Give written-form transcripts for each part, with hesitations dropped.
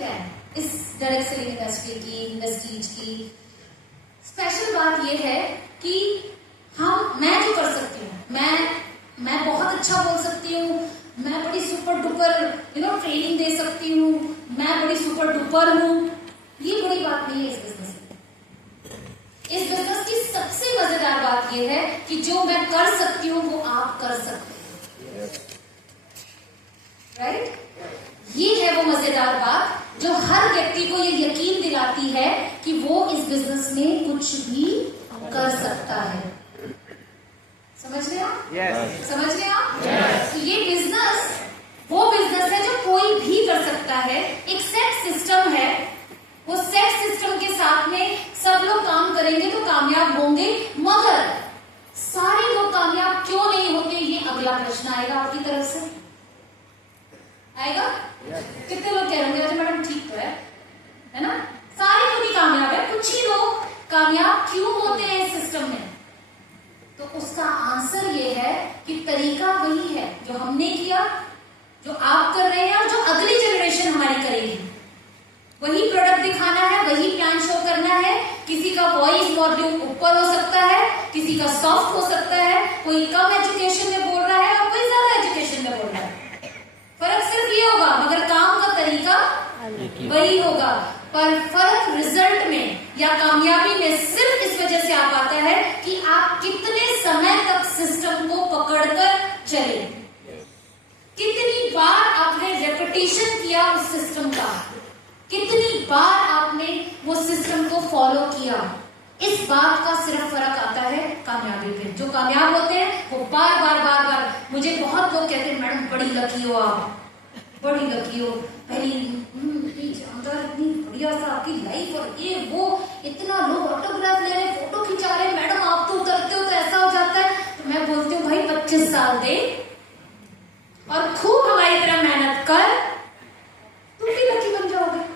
क्या है इस डायरेक्ट सेलिंग इंडस्ट्री की, इन्वेस्टीज की? स्पेशल बात ये है कि मैं जो कर सकती हूँ, मैं बहुत अच्छा बोल सकती हूँ, मैं बड़ी सुपर डुपर ट्रेनिंग दे सकती हूँ, मैं बड़ी सुपर डुपर हूँ, ये बड़ी बात नहीं है इस बिजनेस में। इस बिजनेस की सबसे मजेदार बात ये है कि जो मैं कर सकती हूँ वो आप कर सकते हो, राइट? ये है वो मजेदार बात जो हर व्यक्ति को ये यकीन दिलाती है कि वो इस बिजनेस में कुछ भी कर सकता है। समझ रहे आप? Yes. समझ रहे आप? Yes. तो ये बिजनेस वो बिजनेस है जो कोई भी कर सकता है। एक सेट सिस्टम है, वो सेट सिस्टम के साथ में सब लोग काम करेंगे तो कामयाब होंगे, मगर सारे लोग कामयाब क्यों नहीं होते, ये अगला प्रश्न आएगा आपकी तरफ से। आएगा? कितने लोग कह रहे होंगे मैडम ठीक तो है ना? सारे क्यों नहीं कामयाब है, कुछ ही लोग कामयाब क्यों होते हैं इस सिस्टम में? तो उसका आंसर ये है कि तरीका वही है जो हमने किया, जो आप कर रहे हैं और जो अगली जनरेशन हमारी करेगी। वही प्रोडक्ट दिखाना है, वही प्लान शो करना है। किसी का वॉइस मॉड्यूल ऊपर हो सकता है, किसी का सॉफ्ट हो सकता है, कोई कम एजुकेशन में बोल रहा है और कोई ज्यादा एजुकेशन में बोल रहा है। फर्क सिर्फ ये होगा, मगर काम का तरीका वही होगा। पर फर्क रिजल्ट में या कामयाबी में सिर्फ इस वजह से आ पाता है कि आप कितने समय तक सिस्टम को पकड़कर चले, कितनी बार आपने रेपिटेशन किया उस सिस्टम का, कितनी बार आपने वो सिस्टम को फॉलो किया। इस बात का सिर्फ फर्क आता है कामयाबी पे। जो कामयाब होते हैं वो बार बार मुझे बहुत लोग कहते हैं मैडम बड़ी लकी हो आप, बड़ी लकी हो, पहली इतनी बढ़िया सा आपकी लाइफ और ये वो, इतना लोग ऑटोग्राफ ले रहे, फोटो खिंचा रहे, मैडम आप तो उतरते हो तो ऐसा हो जाता है। तो मैं बोलती हूँ भाई 25 साल दे और खूब हमारी तरह मेहनत कर, तुम भी लकी बन जाओगे।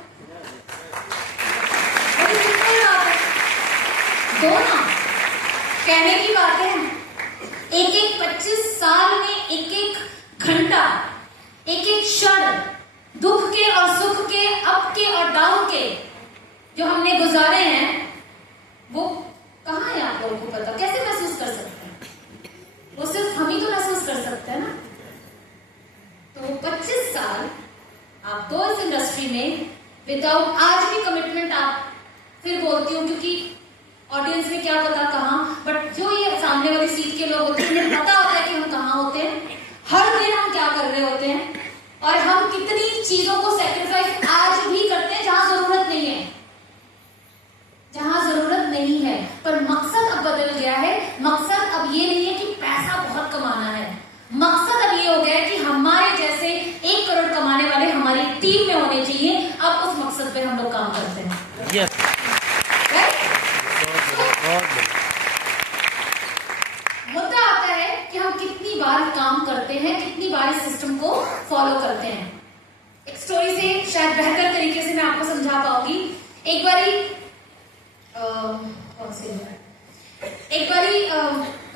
दो ना कहने की बातें हैं, एक 25 साल में एक घंटा, एक क्षण दुख के और सुख के, अप के और डाउन के जो हमने गुजारे हैं, वो कहाँ है आप लोगों को पता? कैसे महसूस कर सकते हैं? वो सिर्फ हम ही तो महसूस कर सकते हैं ना। तो 25 साल आप तो इस इंडस्ट्री में विदाउट आज भी कमिटमेंट, आप फिर बोलती हूँ क्योंकि ऑडियंस में क्या पता कहाँ, बट जो ये सामने वाली सीट के लोग होते हैं उन्हें पता होता है कि हम कहाँ होते हैं, हर दिन हम क्या कर रहे होते हैं और हम कितनी चीजों को सेक्रीफाइस आज भी करते हैं जहां जरूरत नहीं है, जहां जरूरत नहीं है। पर मकसद अब बदल गया है। मकसद अब ये नहीं है कि पैसा बहुत कमाना है, मकसद अब ये हो गया है कि हमारे जैसे 1 करोड़ कमाने वाले हमारी टीम में होने चाहिए। अब उस मकसद पे हम लोग काम करते हैं। Yes. मुद्दा आता है कि हम कितनी बार काम करते हैं, कितनी बार इस सिस्टम को फॉलो करते हैं। एक स्टोरी से शायद बेहतर तरीके से मैं आपको समझा पाऊंगी। एक बारी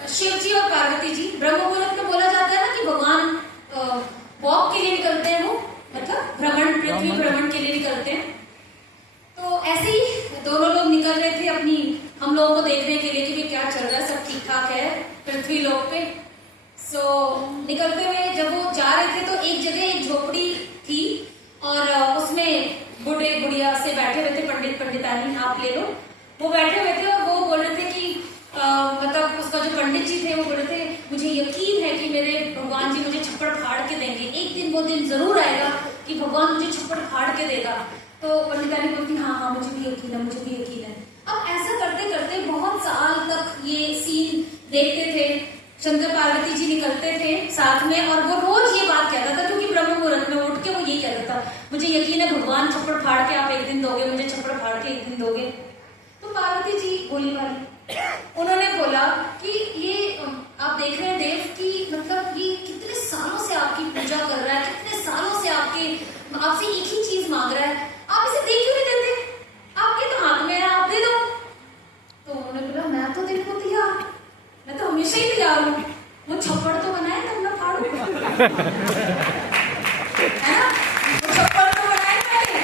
शिव जी और पार्वती जी, ब्रह्म मुहूर्त में बोला जाता है ना कि भगवान वॉक के लिए निकलते हैं, वो मतलब भ्रमण, पृथ्वी भ्रमण के लिए निकलते हैं। तो ऐसे ही दोनों लोग निकल रहे थे अपनी, हम लोगों को देखने के लिए कि क्या चल रहा है, सब ठीक ठाक है पृथ्वी लोक पे। सो निकलते हुए जब वो जा रहे थे तो एक जगह एक झोपड़ी थी और उसमें बूढ़े बुढ़िया से बैठे हुए थे, पंडित पंडितानी आप ले लो, वो बैठे हुए थे और वो बोल रहे थे कि मतलब उसका जो पंडित जी थे वो बोल रहे थे मुझे यकीन है कि मेरे भगवान जी मुझे छप्पड़ फाड़ के देंगे, एक दिन वो दिन जरूर आएगा कि भगवान मुझे छप्पड़ फाड़ के देगा। तो पंडितानी बोलती हाँ मुझे भी यकीन है, मुझे भी यकीन है। अब ऐसा करते करते बहुत साल तक ये सीन देखते थे। शंकर पार्वती जी निकलते थे साथ में और वो रोज ये बात कहता था, क्योंकि ब्रह्म मुहूर्त में उठ के वो ये कहता था मुझे यकीन है भगवान छप्पड़ फाड़ के आप एक दिन दोगे, मुझे छप्पड़ फाड़ के एक दिन दोगे। तो पार्वती जी बोली वाली उन्होंने बोला कि ये आप देख रहे हैं देव की, मतलब ये कितने सालों से आपकी पूजा कर रहा है, कितने सालों से आपसे एक ही चीज मांग रहा है, आप इसे दे क्यों नहीं देते? आपके तो हाथ में है, आप दे दो। तो उन्होंने बोला मैं तो देने को तैयार, मैं तो हमेशा ही तैयार हूँ, वो छप्पड़ तो बनाए तब मैं फाड़ू है ना, वो छप्पड़ तो बनाए मैंने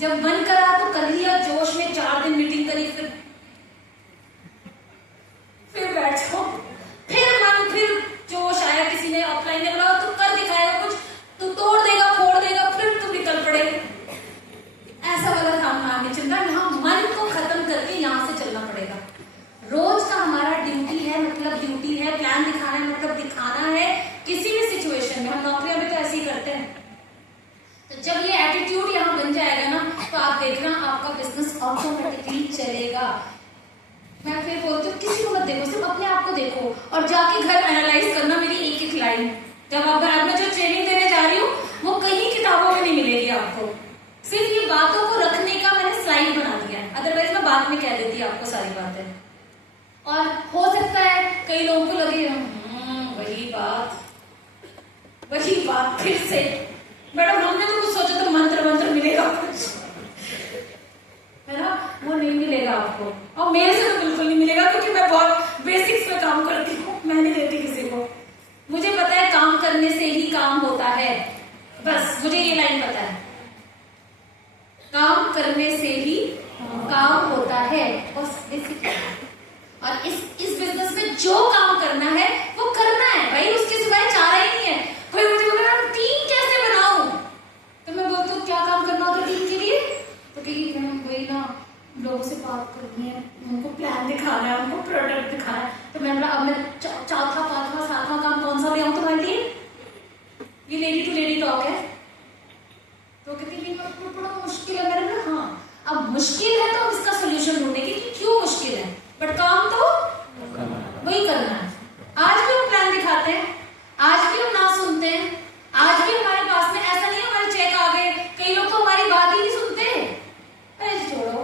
जब मन करा तो कर लिया, जोश में 4 दिन मीटिंग करी, फिर बैठ जाओ, फिर जोश आया, किसी ने ऑफलाइन ने बोला तू कर दिखाएगा कुछ, तू तोड़ देगा फोड़ देगा, फिर तू निकल पड़े। ऐसा वाला काम ना आगे चलना, यहाँ मन को खत्म करके यहाँ से चलना पड़ेगा। रोज का हमारा ड्यूटी है, मतलब ड्यूटी है, प्लान दिखाना है, मतलब दिखाना है किसी भी सिचुएशन में। हम नौकरियां भी तो ऐसे ही करते हैं। तो जब ये एटीट्यूड यहाँ बन जाएगा ना, तो आप देखना आपका बिजनेस ऑटोमेटिकली चलेगा। मैं फिर बोलती हूँ किसी को मत देखो, सिर्फ अपने आप को देखो और जाके घर एनालाइज करना मेरी एक एक लाइन। जब आप मैं जो ट्रेनिंग देने जा रही हूँ वो कहीं किताबों में नहीं मिलेगी आपको, सिर्फ ये बातों को रखने का मैंने स्लाइड बना दिया है, अदरवाइज मैं बाद में कह देती आपको सारी बातें। और हो सकता है कई लोगों को लगे वही बात फिर से, मैडम हमने तो कुछ सोचा तो मंत्र मिलेगा कुछ, है ना, वो नहीं मिलेगा आपको, और मेरे से तो बिल्कुल नहीं मिलेगा, क्योंकि मैं बहुत बेसिक्स पे काम करती हूँ, मैं नहीं देती किसी को। मुझे पता है काम करने से ही काम होता है, बस मुझे ये लाइन पता है, काम करने से ही काम होता है, बस बेसिक। और इस बिजनेस में जो काम करना है वो करना है भाई, उसके सिवाय चारा ही नहीं है। कोई मुझे बोला टीम कैसे बनाऊं, तो मैं बोलती हूँ क्या काम करना होता टीम के लिए, तो कहीं वही ना लोगों से बात करनी है, उनको प्लान दिखाना है, उनको प्रोडक्ट दिखाना है। तो मैं अब मैं चौथा पांचवा सातवां काम कौन सा ले आऊं तुम्हारे लिए, ये लेडी टू लेडी टॉक है। तो कहती है बड़ा मुश्किल है। मैंने बोला हाँ, अब मुश्किल है तो इसका सोल्यूशन ढूंढने की कि क्यों मुश्किल है, बट काम तो वही करना है। आज भी हम प्लान दिखाते हैं, आज भी हम ना सुनते हैं, आज भी हमारे पास में ऐसा नहीं है हमारे चेक आ गए, कई लोग तो हमारी बात ही नहीं सुनते। अरे छोड़ो,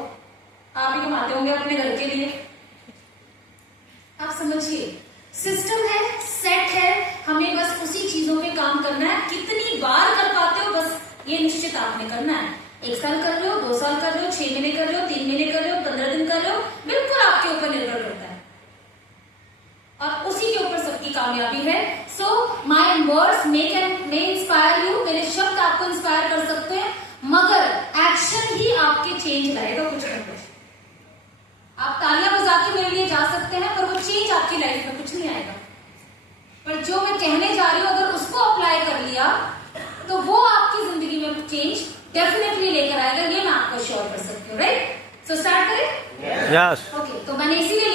आप ही कमाते होंगे अपने घर के लिए। आप समझिए सिस्टम है, सेट है, हमें बस उसी चीजों पे काम करना है। कितनी बार कर पाते हो बस ये निश्चित आपने करना है। 1 साल कर रहे हो, 2 साल कर रहे हो, 6 महीने कर रहे हो, 3 महीने कर रहे हो, 15 दिन कर रहे हो, बिल्कुल आपके ऊपर निर्भर करता है और उसी के ऊपर सबकी कामयाबी है। So my words may inspire you, मेरे शब्द आपको इंस्पायर कर सकते हैं, मगर एक्शन ही आपके चेंज लाएगा कुछ ना कुछ। आप तालियां बजा के मेरे लिए जा सकते हैं, पर वो चेंज आपकी लाइफ में कुछ नहीं आएगा। पर जो मैं कहने जा रही हूं अगर उसको अप्लाई कर लिया तो वो आपकी जिंदगी में चेंज डेफिनेटली लेकर आएगा, ये मैं आपको श्योर कर सकती हूँ। राइट, सो स्टार्ट करें। यस। ओके, तो मैंने इसीलिए